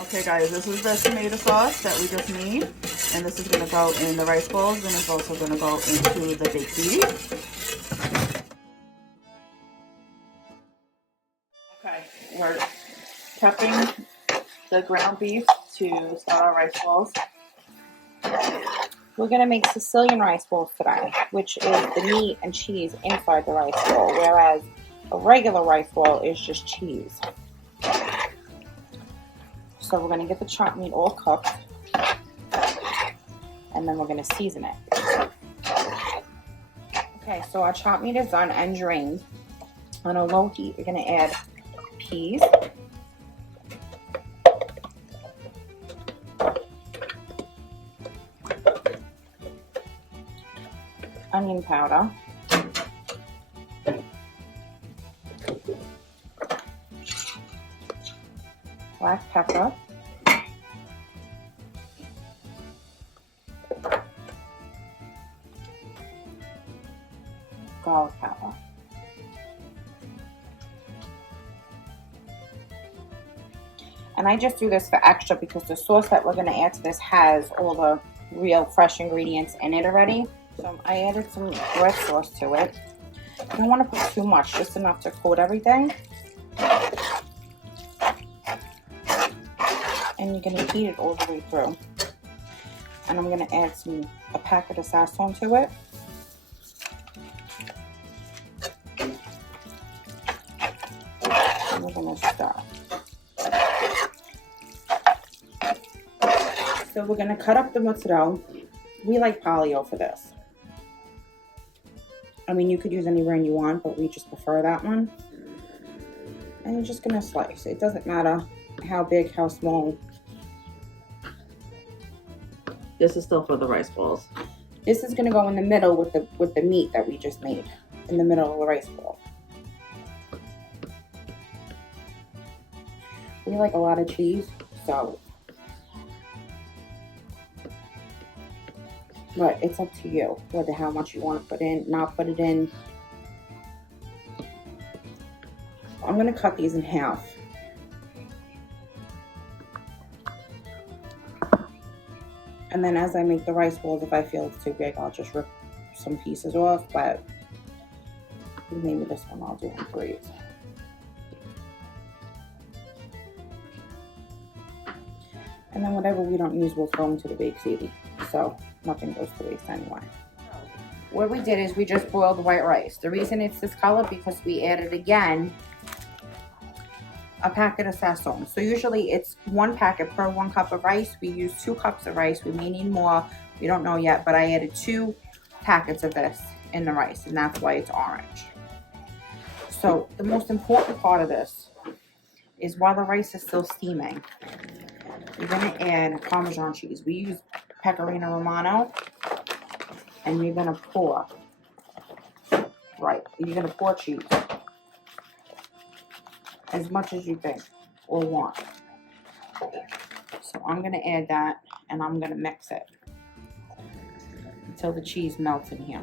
Okay guys, this is the tomato sauce that we just made, and this is going to go in the rice balls, and it's also going to go into the baked ziti. Okay, we're prepping the ground beef to start our rice balls. We're going to make Sicilian rice balls today, which is the meat and cheese inside the rice ball, whereas a regular rice ball is just cheese. So we're going to get the chopped meat all cooked, and then we're going to season it. Okay, so our chopped meat is done and drained. On a low heat, we're going to add peas, onion powder, black pepper, garlic powder, and I just do this for extra because the sauce that we're going to add to this has all the real fresh ingredients in it already. So I added some red sauce to it. You don't want to put too much, just enough to coat everything. And you're going to heat it all the way through. And I'm going to add a packet of sazon to it. And we're going to stir. So we're going to cut up the mozzarella. We like polio for this. I mean, you could use any brand you want, but we just prefer that one. And you're just going to slice. It doesn't matter how big, how small. This is still for the rice balls. This is going to go in the middle with the meat that we just made. In the middle of the rice ball. We like a lot of cheese, so. But it's up to you whether how much you want to put in, not put it in. I'm going to cut these in half. And then as I make the rice balls, if I feel it's too big, I'll just rip some pieces off. But maybe this one I'll do in threes. And then whatever we don't use, we'll throw into the baked ziti. So nothing goes to waste anyway. What we did is we just boiled the white rice. The reason it's this color because we added again a packet of sazon. So usually it's 1 packet per 1 cup of rice. We use 2 cups of rice. We may need more. We don't know yet, but I added 2 packets of this in the rice, and that's why it's orange. So the most important part of this is while the rice is still steaming, you're going to add Parmesan cheese. We use Pecorino Romano, and you're going to pour, you're going to pour cheese. As much as you think or want. So I'm going to add that, and I'm going to mix it until the cheese melts in here.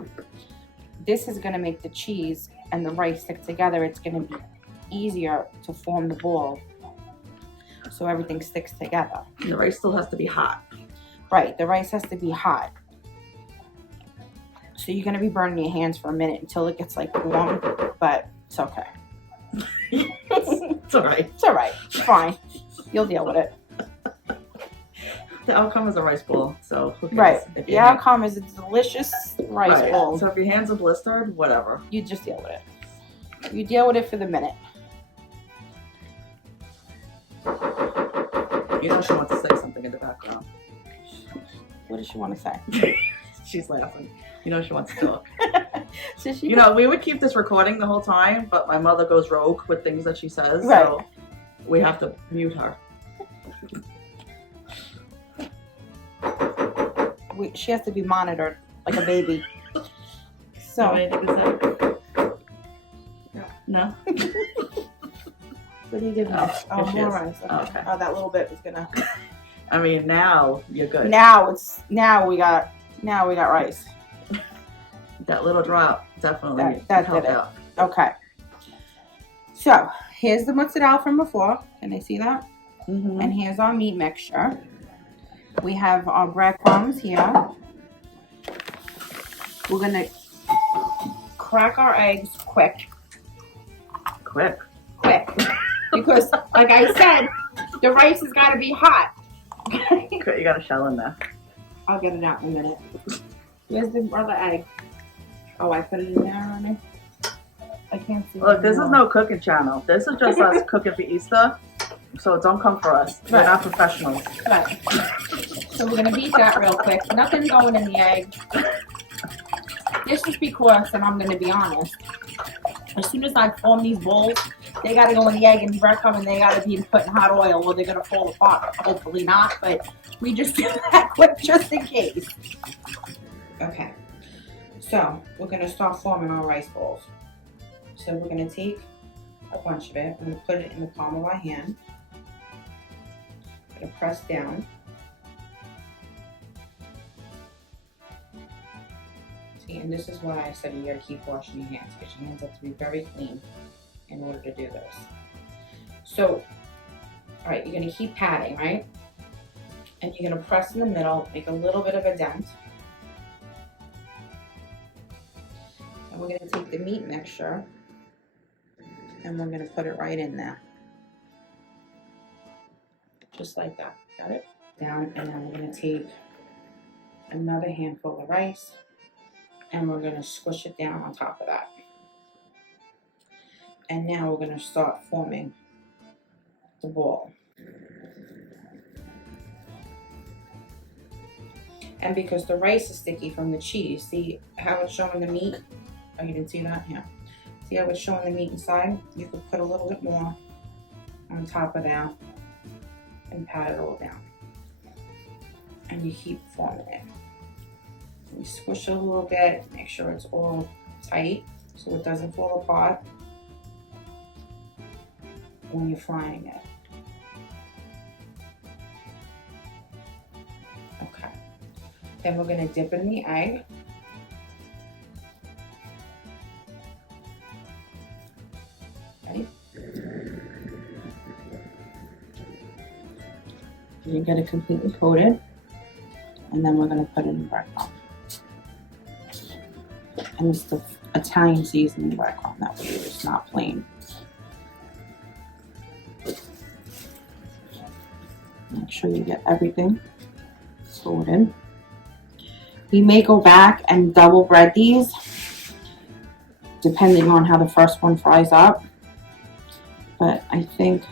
This is going to make the cheese and the rice stick together. It's going to be easier to form the ball so everything sticks together. And the rice still has to be hot. Right, the rice has to be hot. So you're going to be burning your hands for a minute until it gets like warm, but it's okay. It's alright. It's alright. It's fine. You'll deal with it. The outcome is a rice ball, so who cares? Right. The outcome is a delicious rice bowl. So if your hands are blistered, whatever. You just deal with it. You deal with it for the minute. You know she wants to say something in the background. What does she want to say? She's laughing. You know she wants to talk. So you know, we would keep this recording the whole time, but my mother goes rogue with things that she says, right. So we have to mute her. She has to be monitored like a baby. So. Anything to say? No. What do you give me? Oh, more rice. Okay. Oh, okay. Oh, that little bit was gonna. I mean, now you're good. Now we got rice. That little drop definitely that helped did it. out. Okay. So here's the mozzarella from before. Can they see that? And here's our meat mixture. We have our breadcrumbs here. We're gonna crack our eggs quick. Quick. Because, like I said, the rice has got to be hot. You got a shell in there. I'll get it out in a minute. Where's the other egg? Oh, I put it in there already. I can't see. Look, this is no cooking channel. This is just us cooking for Easter. So don't come for us. We're not professionals. Right. So we're gonna beat that real quick. Nothing's going in the egg. This is because, and I'm gonna be honest, as soon as I form these bowls, they gotta go in the egg and breadcrumb, and they gotta be put in hot oil, or they're gonna fall apart. Hopefully not, but we just do that quick just in case. Okay. So we're gonna start forming our rice balls. So we're gonna take a bunch of it. I'm gonna put it in the palm of our hand. I'm gonna press down. See, and this is why I said you gotta keep washing your hands, because your hands have to be very clean in order to do this. So, all right, you're gonna keep patting, right? And you're gonna press in the middle, make a little bit of a dent. And we're gonna take the meat mixture and we're gonna put it right in there. Just like that, got it? Down, and then we're gonna take another handful of rice and we're gonna squish it down on top of that. And now we're gonna start forming the ball. And because the rice is sticky from the cheese, see how it's showing the meat? Oh, you didn't see that? Yeah. See how it's showing the meat inside? You could put a little bit more on top of that and pat it all down. And you keep forming it. You squish it a little bit, make sure it's all tight so it doesn't fall apart when you're frying it. Okay. Then we're gonna dip in the egg. Okay. You get it completely coated, and then we're gonna put it in breadcrumb. And it's the Italian seasoning breadcrumb that we use, not plain. Make sure you get everything coated. We may go back and double bread these, depending on how the first one fries up. But I think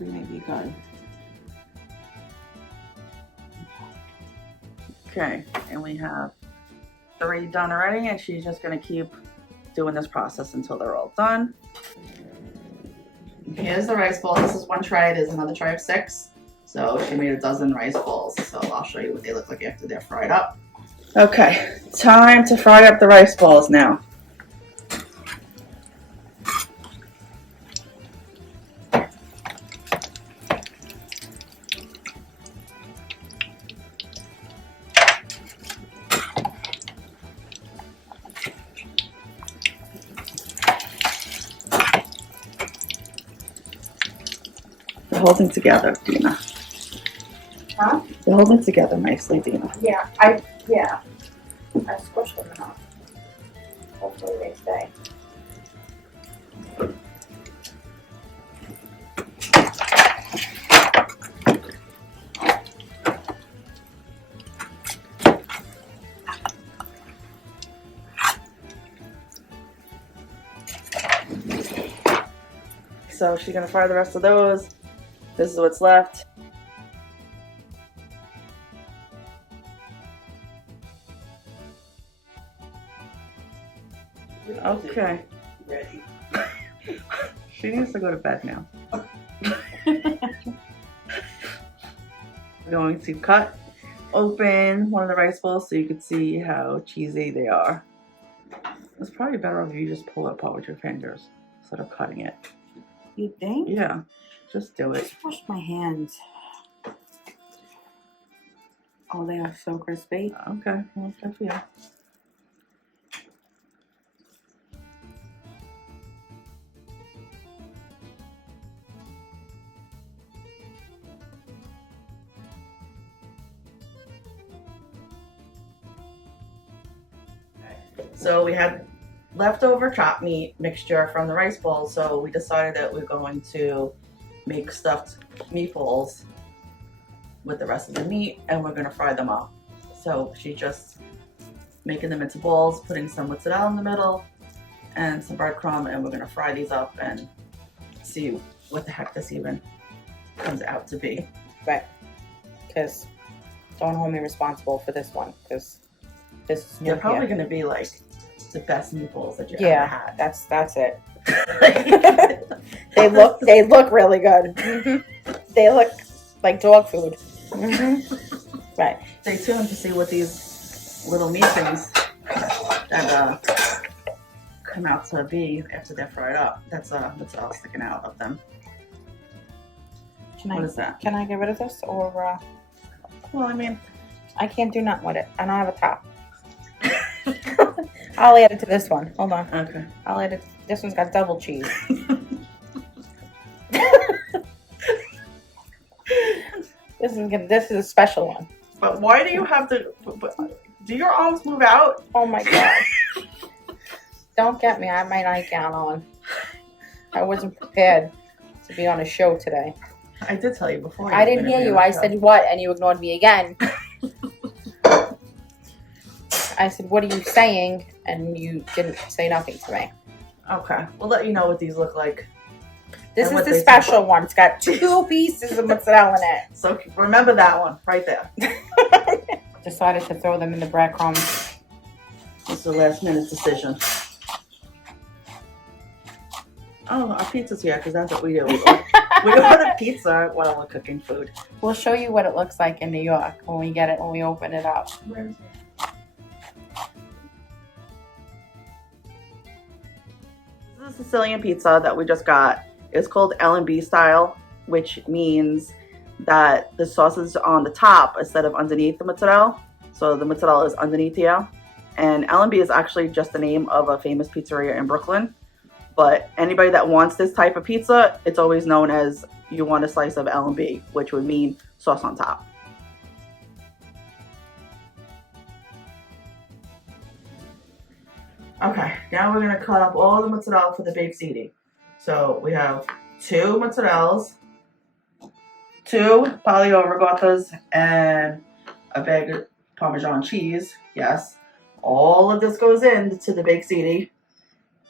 we may be good. Okay, and we have 3 done already, and she's just gonna keep doing this process until they're all done. Here's the rice ball. This is one try. There's another try of 6. So she made a dozen rice balls. So I'll show you what they look like after they're fried up. Okay, time to fry up the rice balls now. They're holding together, Dina. Huh? They're holding together nicely, Dina. Yeah, I squished them enough. Hopefully they stay. So she's gonna fry the rest of those. This is what's left. Okay. Ready. She needs to go to bed now. We're going to cut open one of the rice balls so you can see how cheesy they are. It's probably better if you just pull it apart with your fingers instead of cutting it. You think? Yeah, just do it. Just wash my hands. Oh, they are so crispy. Okay, well, good for you. So we had leftover chopped meat mixture from the rice bowl, so we decided that we're going to make stuffed meatballs with the rest of the meat, and we're gonna fry them up. So she's just making them into balls, putting some mozzarella in the middle and some breadcrumb, and we're gonna fry these up and see what the heck this even comes out to be. Right. Because don't hold me responsible for this one, because this is new. They're probably here. gonna be like the best meatballs that you ever Yeah, had. that's it. They look really good. They look like dog food. Right. Stay tuned to see what these little meat things that come out to be after they're fried up. That's mozzarella sticking out of them. What is that? Can I get rid of this, or Well, I mean, I can't do nothing with it. I don't have a top. I'll add it to this one. Hold on. okay. I'll add it. This one's got double cheese. This is a special one. But why do you have to? Do your arms move out? Oh my god! Don't get me. I have my nightgown on. I wasn't prepared to be on a show today. I did tell you before. I didn't hear you. I said what, and you ignored me again. I said, "What are you saying?" And you didn't say nothing to me. Okay, we'll let you know what these look like. This And is what the they special one. It's got 2 pieces of mozzarella in it. So remember that one right there. Decided to throw them in the breadcrumbs. It's a last minute decision. Oh, our pizza's here because that's what we do. We order pizza while we're cooking food. We'll show you what it looks like in New York when we get it, when we open it up. Where is it? This is a Sicilian pizza that we just got. It's called L&B style, which means that the sauce is on the top instead of underneath the mozzarella. So the mozzarella is underneath here. And L&B is actually just the name of a famous pizzeria in Brooklyn. But anybody that wants this type of pizza, it's always known as you want a slice of L&B, which would mean sauce on top. Okay, now we're gonna cut up all the mozzarella for the baked ziti. So we have 2 mozzarellas, 2 paleo rigattas, and a bag of Parmesan cheese. Yes, all of this goes into the baked ziti.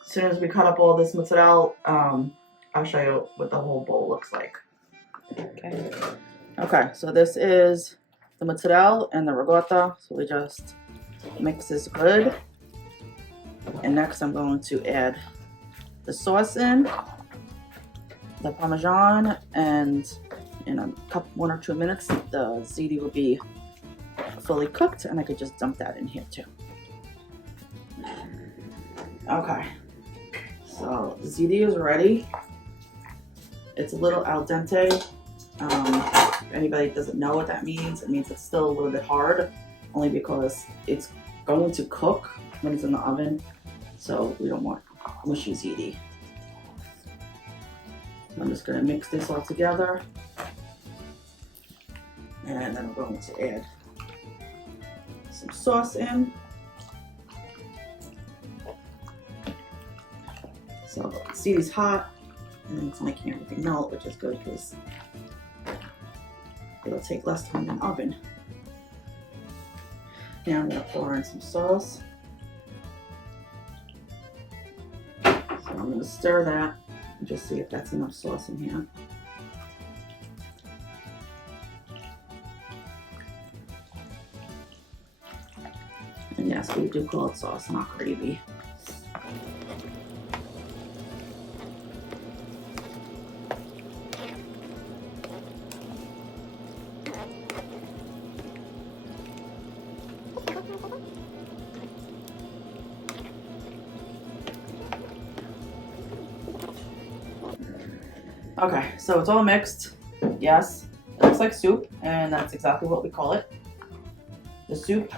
As soon as we cut up all this mozzarella, I'll show you what the whole bowl looks like. Okay. Okay, so this is the mozzarella and the ricotta. So we just mix this good. And next I'm going to add the sauce in, the Parmesan, and in a couple, 1 or 2 minutes, the ziti will be fully cooked, and I could just dump that in here too. Okay, so the ziti is ready. It's a little al dente. If anybody doesn't know what that means, it means it's still a little bit hard, only because it's going to cook when it's in the oven. So we don't want mushy ziti. I'm just going to mix this all together. And then I'm going to add some sauce in. So the ziti's hot and it's making everything melt, which is good because it'll take less time in the oven. Now I'm going to pour in some sauce. So I'm going to stir that and just see if that's enough sauce in here. And yes, we do call it sauce, not gravy. Okay, so it's all mixed. Yes, it looks like soup, and that's exactly what we call it. The soup.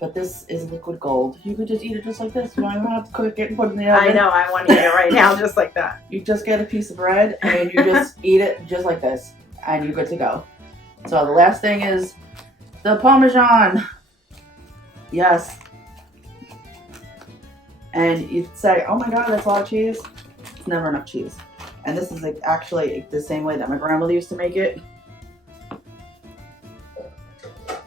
But this is liquid gold. You could just eat it just like this. You don't even have to cook it and put it in the oven. I know, I want to eat it right now just like that. You just get a piece of bread and you just eat it just like this. And you're good to go. So the last thing is the Parmesan. Yes. And you'd say, oh my God, that's a lot of cheese. It's never enough cheese. And this is like actually the same way that my grandmother used to make it.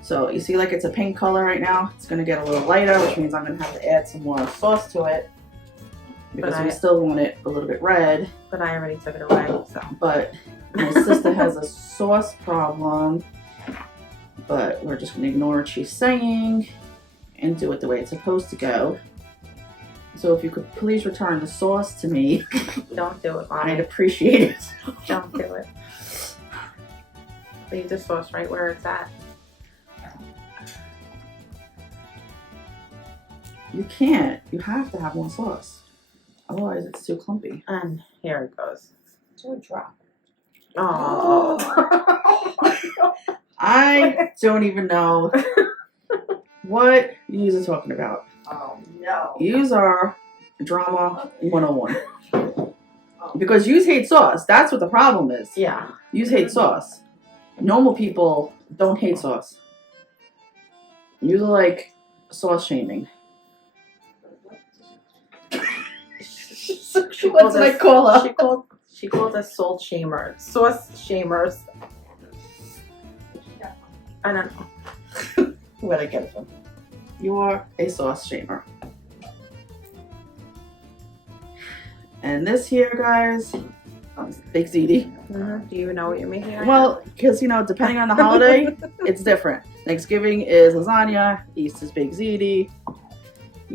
So you see like it's a pink color right now. It's gonna get a little lighter, which means I'm gonna have to add some more sauce to it. Because we still want it a little bit red. But I already took it away, so. But my sister has a sauce problem. But we're just gonna ignore what she's saying and do it the way it's supposed to go. So if you could please return the sauce to me. Don't do it, Bonnie. I'd appreciate it. Don't do it. Leave the sauce right where it's at. You can't. You have to have more sauce. Otherwise it's too clumpy. And here it goes. Do a drop. Oh. I don't even know what you are talking about. Oh no. Yous are drama 101. Because yous hate sauce. That's what the problem is. Yeah. Yous hate sauce. Normal people don't hate sauce. Yous are like sauce shaming. What did I call her? She called us salt shamers. Sauce shamers. I don't know. Where'd I get it from? You are a sauce shamer. And this here, guys, Big Ziti. Mm-hmm. Do you even know what you're making right Well, because, you know, depending on the holiday, it's different. Thanksgiving is lasagna, Easter's Big Ziti.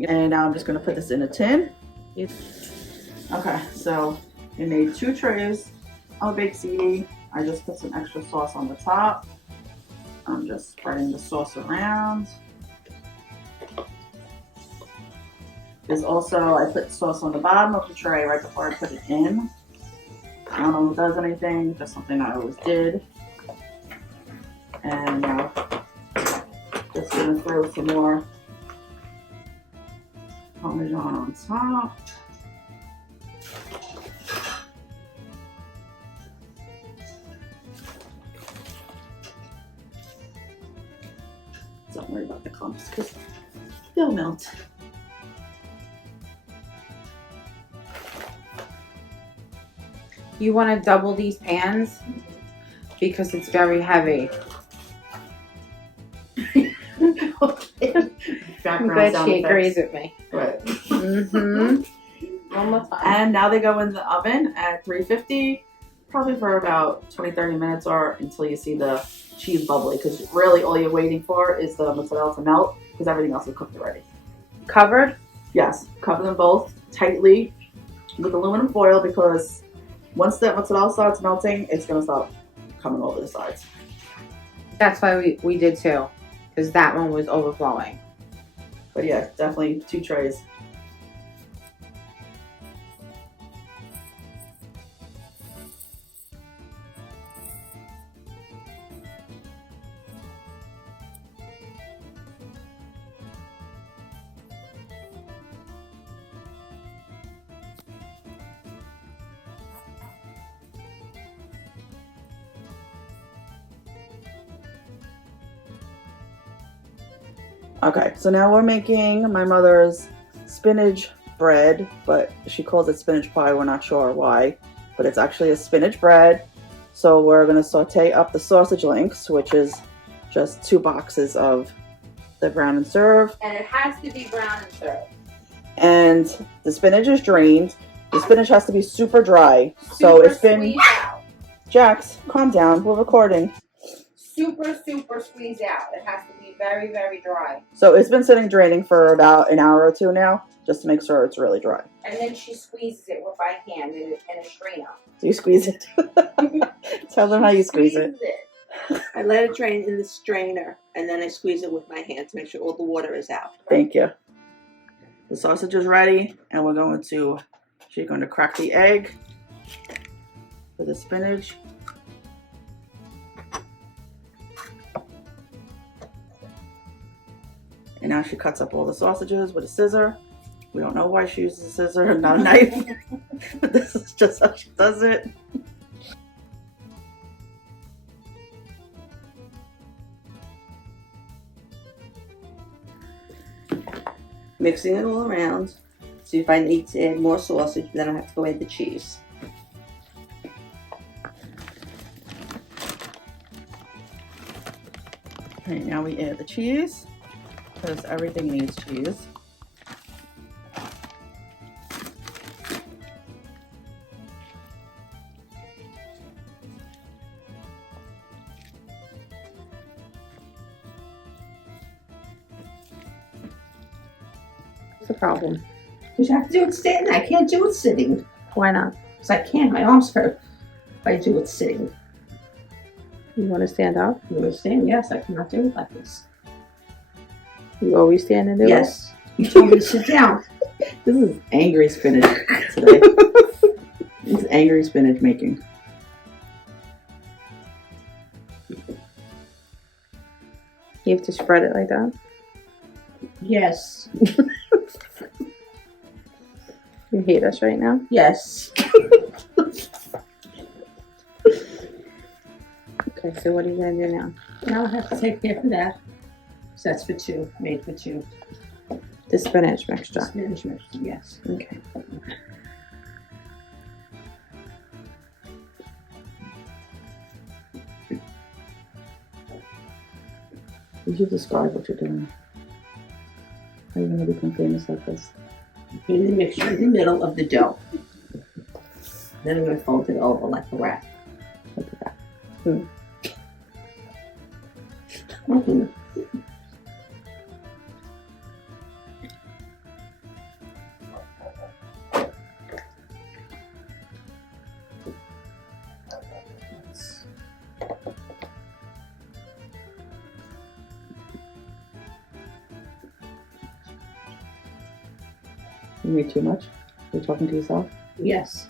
And now I'm just going to put this in a tin. now? Okay, so I made 2 trays of baked ziti. I just put some extra sauce on the top. I'm just spreading the sauce around. There's also, I put sauce on the bottom of the tray right before I put it in. I don't know if it does anything, just something I always did. And just gonna throw some more Parmesan on top. Don't worry about the clumps because they'll melt. You want to double these pans because it's very heavy. Okay. I'm glad she agrees with me. Right. Mm-hmm. One more time. And now they go in the oven at 350, probably for about 20-30 minutes or until you see the cheese bubbly, because really all you're waiting for is the mozzarella to melt because everything else is cooked already. Covered? Yes, cover them both tightly with aluminum foil because once that mozzarella starts melting, it's going to start coming over the sides. That's why we did too, because that one was overflowing. But yeah, definitely 2 trays. Okay, so now we're making my mother's spinach bread, but she calls it spinach pie. We're not sure why, but it's actually a spinach bread. So we're going to saute up the sausage links, which is just 2 boxes of the brown and serve. And it has to be brown and served. And the spinach is drained. The spinach has to be super dry. So it's been... Squeeze out. Jax, calm down. We're recording. Super squeeze out. It has to be very, very dry. So it's been sitting draining for about an hour or 2 now, just to make sure it's really dry. And then she squeezes it by hand in a strainer. Do you squeeze it? Tell them how you squeeze it. I let it drain in the strainer and then I squeeze it with my hand to make sure all the water is out. Thank you. The sausage is ready, and we're going to, she's going to crack the egg for the spinach. And now she cuts up all the sausages with a scissor. We don't know why she uses a scissor and not a knife, but this is just how she does it. Mixing it all around So if I need to add more sausage, then I have to go add the cheese. Okay, now we add the cheese because everything needs cheese. What's the problem? Because you have to do it standing. I can't do it sitting. Why not? Because I can't. My arms hurt if I do it sitting. You want to stand up? You understand? Yes, I cannot do it like this. You always stand and do Yes. You told me to sit down. This is angry spinach today. This is angry spinach making. it? You have to spread it like that? Yes. You hate us right now? Yes. Okay, so what are you going to do now? Now I have to take care of that. So that's for two. Made for two. The spinach mixture. Spinach mixture, yes. Okay. You should describe what you're doing. How are you going to become famous like this? Put the mixture in the middle of the dough. Then I'm going to fold it over like a wrap. Look at that. Mhm. You made too much? You're talking to yourself? Yes.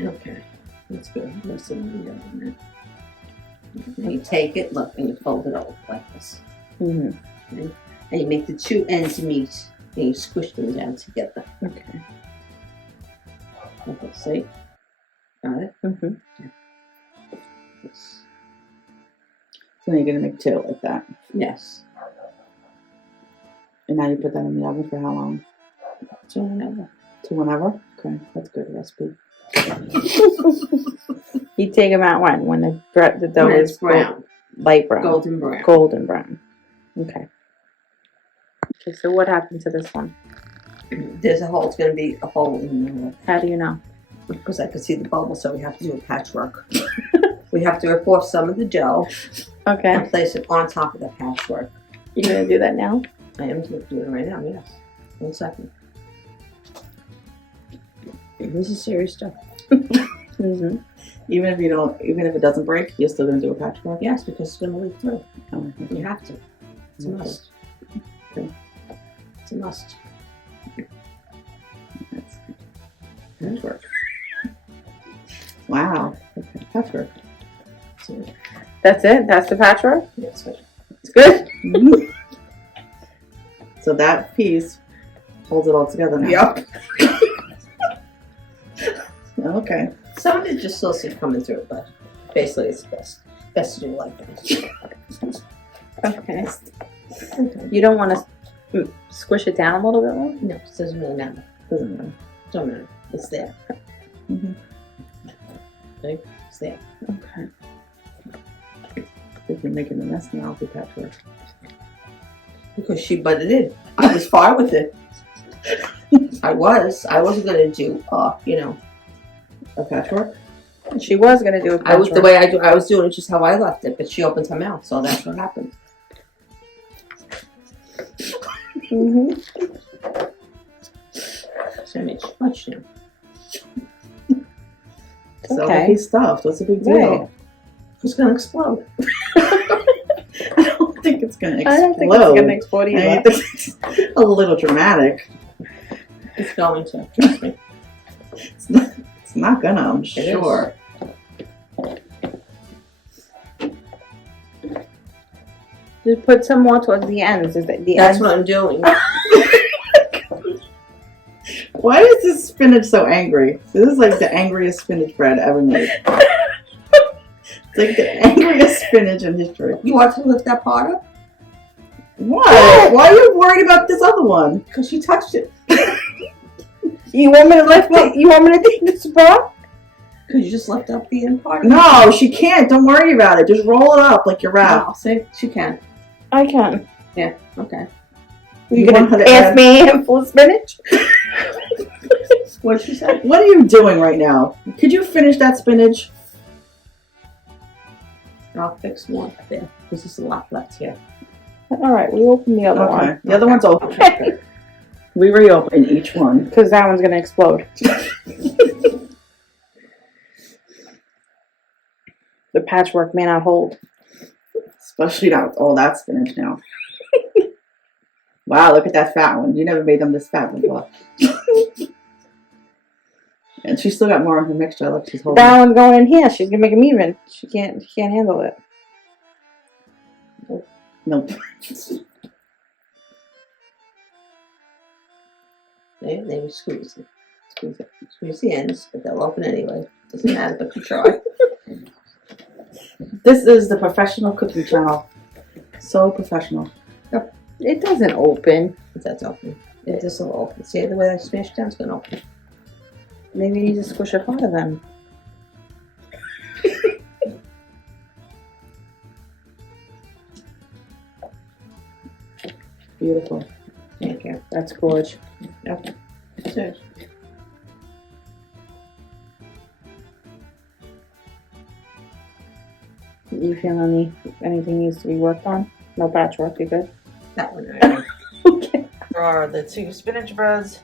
Okay. That's good. There's some in there on that. And you take it, look, and you fold it over like this. Mm-hmm. And you make the two ends meet, and you squish them down together. Okay. Okay, see? Got it? Mm-hmm. Yes. So now you're going to make two like that. Yes. And now you put that in the oven for how long? So whenever. To whenever? Okay, that's a good recipe. You take them out when the dough When is it's brown. light brown. Golden brown. Golden brown. Okay. Okay, so what happened to this one? There's a hole. It's going to be a hole in the middle. How do you know? Because I can see the bubble, so we have to do a patchwork. We have to rip off some of the dough Okay. and place it on top of the patchwork. You're going to do that now? I am doing it right now, yes. 1 second. This is serious stuff. Mm-hmm. Even if it doesn't break, you're still going to do a patchwork? Yes, because it's going to leak through. Oh, okay. You have to. It's a must. Okay. It's a must. That's patchwork. Wow. Okay. Patchwork. So, That's it? That's the patchwork? that's good. It's good? Mhm. So that piece holds it all together now. Yep. Okay. Some of it just still see coming through, but basically it's best to do it like that. Okay. Okay. You don't want to squish it down a little bit more? No, it doesn't really matter. Doesn't matter. Don't matter. It's there. Mm-hmm. Okay? It's there. Okay. If you're making a mess now, with patchwork. Because she butted in. I was fine with it. I wasn't gonna do A patchwork? She was going to do a patchwork. I was doing it just how I left it, but she opened her mouth, so that's what happened. Mm-hmm. So I made too much now. So Okay. he's stuffed. What's the big deal? Right. It's gonna explode. I don't think it's going to explode. I don't think it's going to explode I mean, either. it's a little dramatic. It's going to, trust me. It's not gonna, I'm is. sure. Just put some more towards the ends. Is that the That's ends? what I'm doing. Why is this spinach so angry? This is like the angriest spinach bread ever made. It's like the angriest spinach in history. You want to lift that part up? Why? Why are you worried about this other one? Because she touched it. You want me to You want me to take the spot? Because you just left up the end part. No, she can't. Don't worry about it. Just roll it up like your wrap. No, see, she can. I can. Yeah, okay. You gonna ask me a handful of spinach? What did she say? What are you doing right now? Could you finish that spinach? I'll fix one there. There's just a lot left here. All right, we open the other one. The other one's open. Okay. We reopen each one. Because that one's gonna explode. The patchwork may not hold. Especially not with all that spinach now. Wow, look at that fat one. You never made them this fat before. And she's still got more of her mixture. Look, she's holding. That one's going in here. She's gonna make them even. She can't handle it. Nope. They squeeze it. Squeeze the ends, but they'll open anyway. Doesn't matter, but you try. This is the professional cooking channel. So professional. It doesn't open. That's open. This will open. See the way that smashed down is going to open. Maybe you need to squish it harder then. Beautiful. Thank you. That's gorgeous. Okay. Cheers. You feel anything needs to be worked on? No patchwork, you good? That one, alright. Okay. There are the 2 spinach breads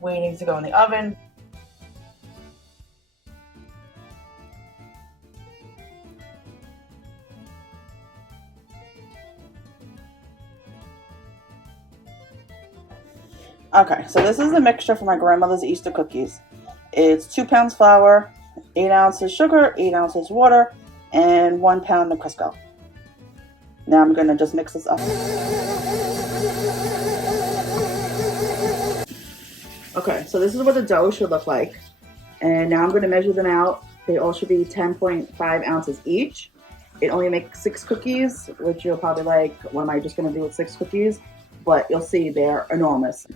waiting to go in the oven. Okay, so this is the mixture for my grandmother's Easter cookies. It's 2 pounds flour, 8 ounces sugar, 8 ounces water, and 1 pound of Crisco. Now I'm gonna just mix this up. Okay, so this is what the dough should look like. And now I'm gonna measure them out. They all should be 10.5 ounces each. It only makes 6 cookies, which you're probably like, what am I just gonna do with 6 cookies? But you'll see they're enormous.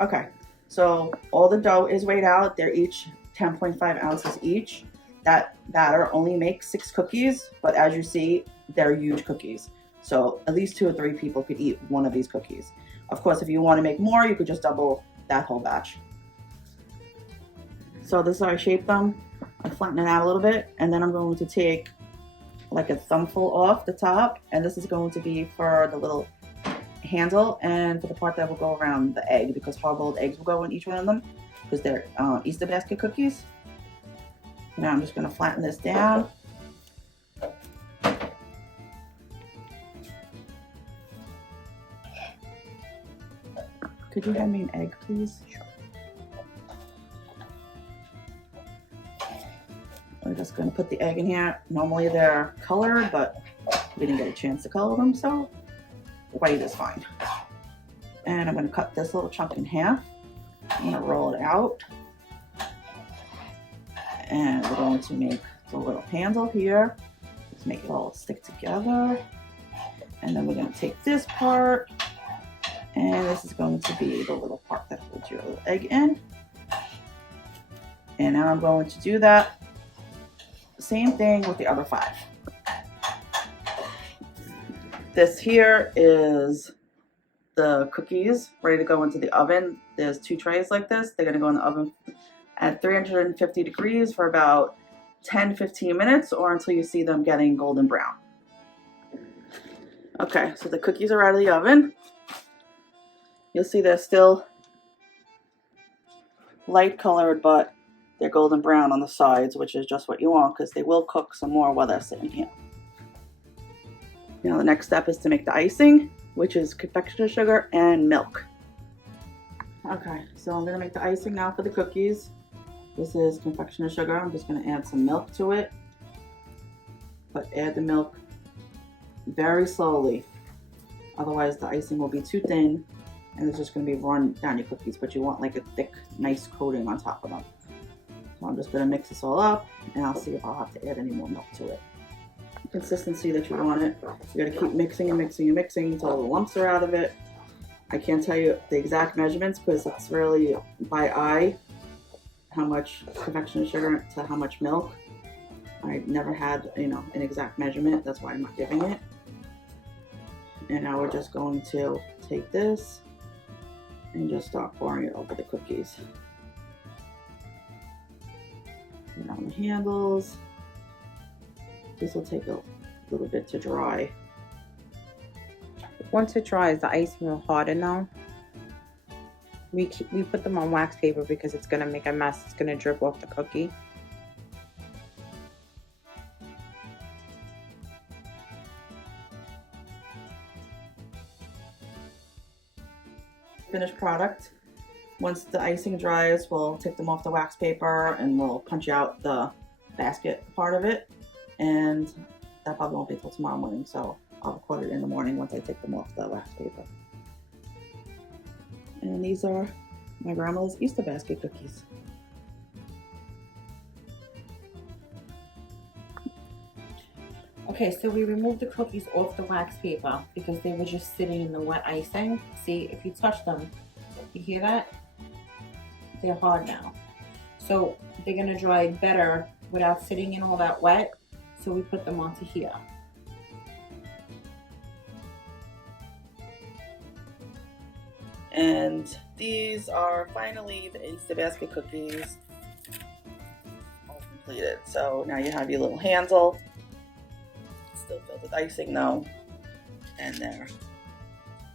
Okay, so all the dough is weighed out. They're each 10.5 ounces each. That batter only makes 6 cookies, but as you see, they're huge cookies. So at least 2 or 3 people could eat one of these cookies. Of course, if you want to make more, you could just double that whole batch. So this is how I shape them. I flatten it out a little bit, and then I'm going to take like a thumbful off the top, and this is going to be for the little handle and for the part that will go around the egg, because hard-boiled eggs will go in each one of them because they're Easter basket cookies. Now I'm just going to flatten this down. Could you hand me an egg, please? Sure. I'm just going to put the egg in here. Normally they're colored, but we didn't get a chance to color them, so white is fine. And I'm going to cut this little chunk in half. I'm going to roll it out. And we're going to make the little handle here. Let's make it all stick together. And then we're going to take this part. And this is going to be the little part that holds your little egg in. And now I'm going to do that. Same thing with the other 5. This here is the cookies ready to go into the oven. There's 2 trays like this. They're going to go in the oven at 350 degrees for about 10-15 minutes, or until you see them getting golden brown. Okay, so the cookies are out of the oven. You'll see they're still light colored, but they're golden brown on the sides, which is just what you want because they will cook some more while they're sitting here. Now the next step is to make the icing, which is confectioner sugar and milk. Okay, so I'm going to make the icing now for the cookies. This is confectioner sugar. I'm just going to add some milk to it. But add the milk very slowly. Otherwise the icing will be too thin and it's just going to be run down your cookies. But you want like a thick, nice coating on top of them. So I'm just going to mix this all up and I'll see if I'll have to add any more milk to it. consistency that you want it. You gotta keep mixing and mixing and mixing until the lumps are out of it. I can't tell you the exact measurements because it's really by eye how much confectionery sugar to how much milk. I never had, you know, an exact measurement. That's why I'm not giving it. And now we're just going to take this and just start pouring it over the cookies. Put it on the handles. This will take a little bit to dry. Once it dries, the icing will harden now. We put them on wax paper because it's gonna make a mess. It's gonna drip off the cookie. Finished product. Once the icing dries, we'll take them off the wax paper and we'll punch out the basket part of it. And that probably won't be until tomorrow morning, so I'll record it in the morning once I take them off the wax paper. And these are my grandma's Easter basket cookies. Okay, so we removed the cookies off the wax paper because they were just sitting in the wet icing. See, if you touch them, you hear that? They're hard now. So they're gonna dry better without sitting in all that wet. So we put them onto here. And these are finally the Easter basket cookies all completed. So now you have your little handle. Still filled with icing though. And they're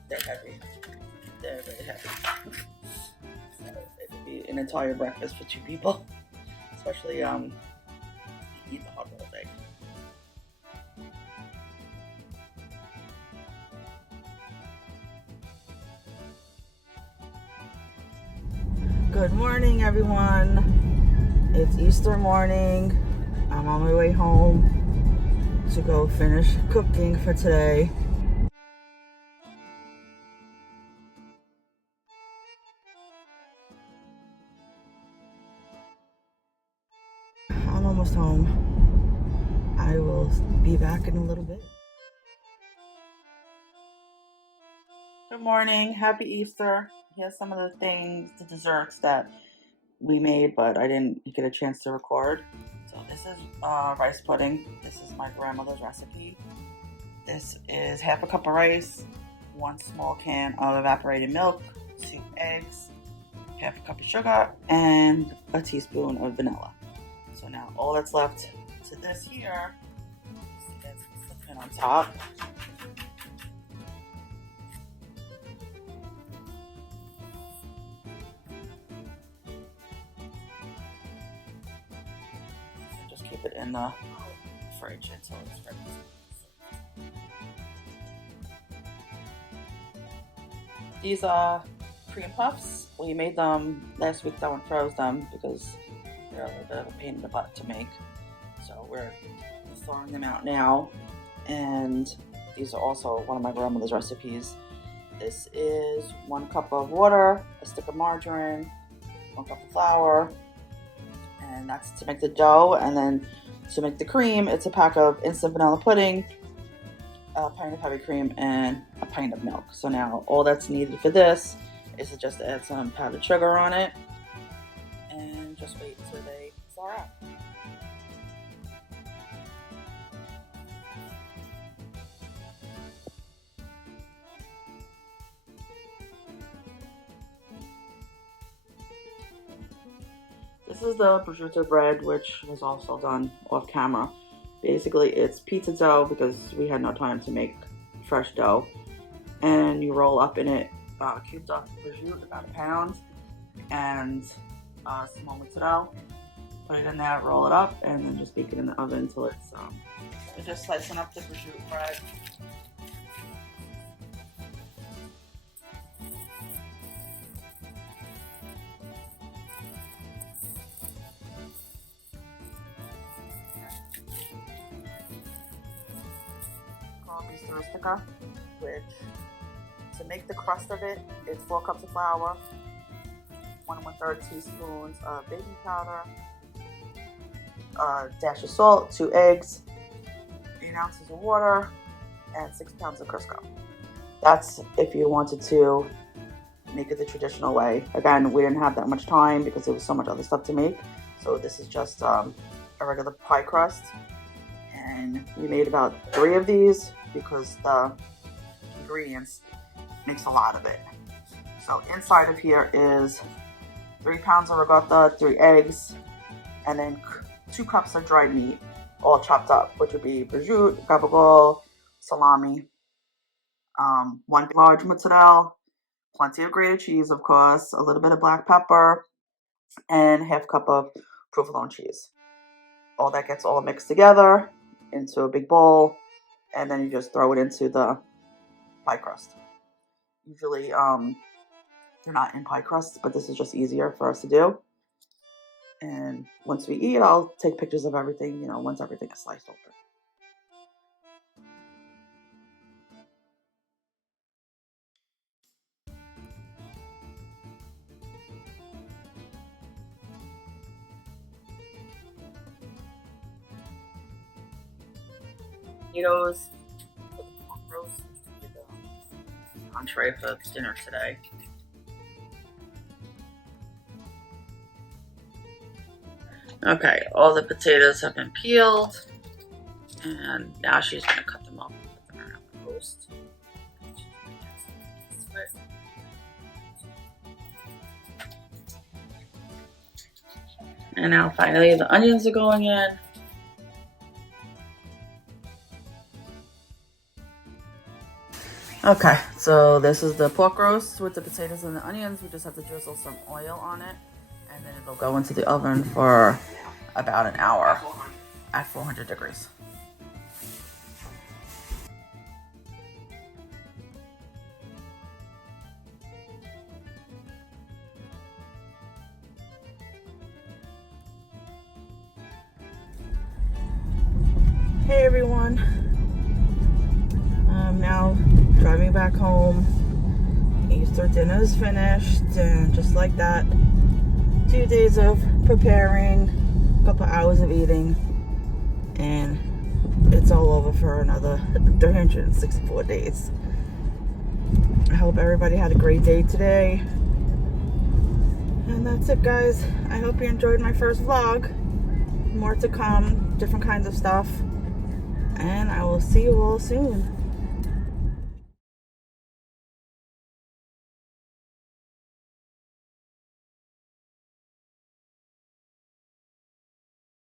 heavy. They're very heavy. So it would be an entire breakfast for 2 people. Especially eat the hot boiled egg. Good morning, everyone. It's Easter morning. I'm on my way home to go finish cooking for today. I'm almost home. I will be back in a little bit. Good morning. Happy Easter. Here's some of the things, the desserts that we made, but I didn't get a chance to record. So this is rice pudding. This is my grandmother's recipe. This is half a cup of rice, 1 small can of evaporated milk, 2 eggs, half a cup of sugar, and a teaspoon of vanilla. So now all that's left to this here is to get the pin on top. Keep it in the fridge until it's ready. These are cream puffs. We made them last week though and froze them because they're a little bit of a pain in the butt to make. So we're thawing them out now. And these are also one of my grandmother's recipes. This is 1 cup of water, a stick of margarine, 1 cup of flour, and that's to make the dough. And then to make the cream, it's a pack of instant vanilla pudding, a pint of heavy cream, and a pint of milk. So now all that's needed for this is to just add some powdered sugar on it and just wait till they thaw out. This is the prosciutto bread, which was also done off camera. Basically, it's pizza dough because we had no time to make fresh dough. And you roll up in it cubed up prosciutto, about 1 pound, and some mozzarella. Put it in there, roll it up, and then just bake it in the oven until it's we're just slicing up the prosciutto bread. Cawfee Rustica, which to make the crust of it, it's 4 cups of flour, 1 1/3 teaspoons of baking powder, a dash of salt, 2 eggs, 8 ounces of water, and 6 pounds of Crisco. That's if you wanted to make it the traditional way. Again, we didn't have that much time because there was so much other stuff to make. So this is just a regular pie crust. And we made about 3 of these because the ingredients makes a lot of it. So inside of here is 3 pounds of ricotta, 3 eggs, and then 2 cups of dried meat, all chopped up, which would be prosciutto, gabagool, salami, 1 large mozzarella, plenty of grated cheese, of course, a little bit of black pepper, and half cup of provolone cheese. All that gets all mixed together into a big bowl, and then you just throw it into the pie crust. Usually, they're not in pie crust, but this is just easier for us to do. And once we eat, I'll take pictures of everything, you know, once everything is sliced open. Potatoes, roast, entree for dinner today. Okay, all the potatoes have been peeled, and now she's gonna cut them up and put them around the roast. And now finally the onions are going in. Okay, so this is the pork roast with the potatoes and the onions. We just have to drizzle some oil on it, and then it'll go into the oven for about an hour at 400 degrees. Hey everyone, I'm now driving back home. Easter dinner is finished, and just like that, 2 days of preparing, a couple hours of eating, and it's all over for another 364 days. I hope everybody had a great day today. And that's it, guys. I hope you enjoyed my first vlog. More to come, different kinds of stuff. And I will see you all soon.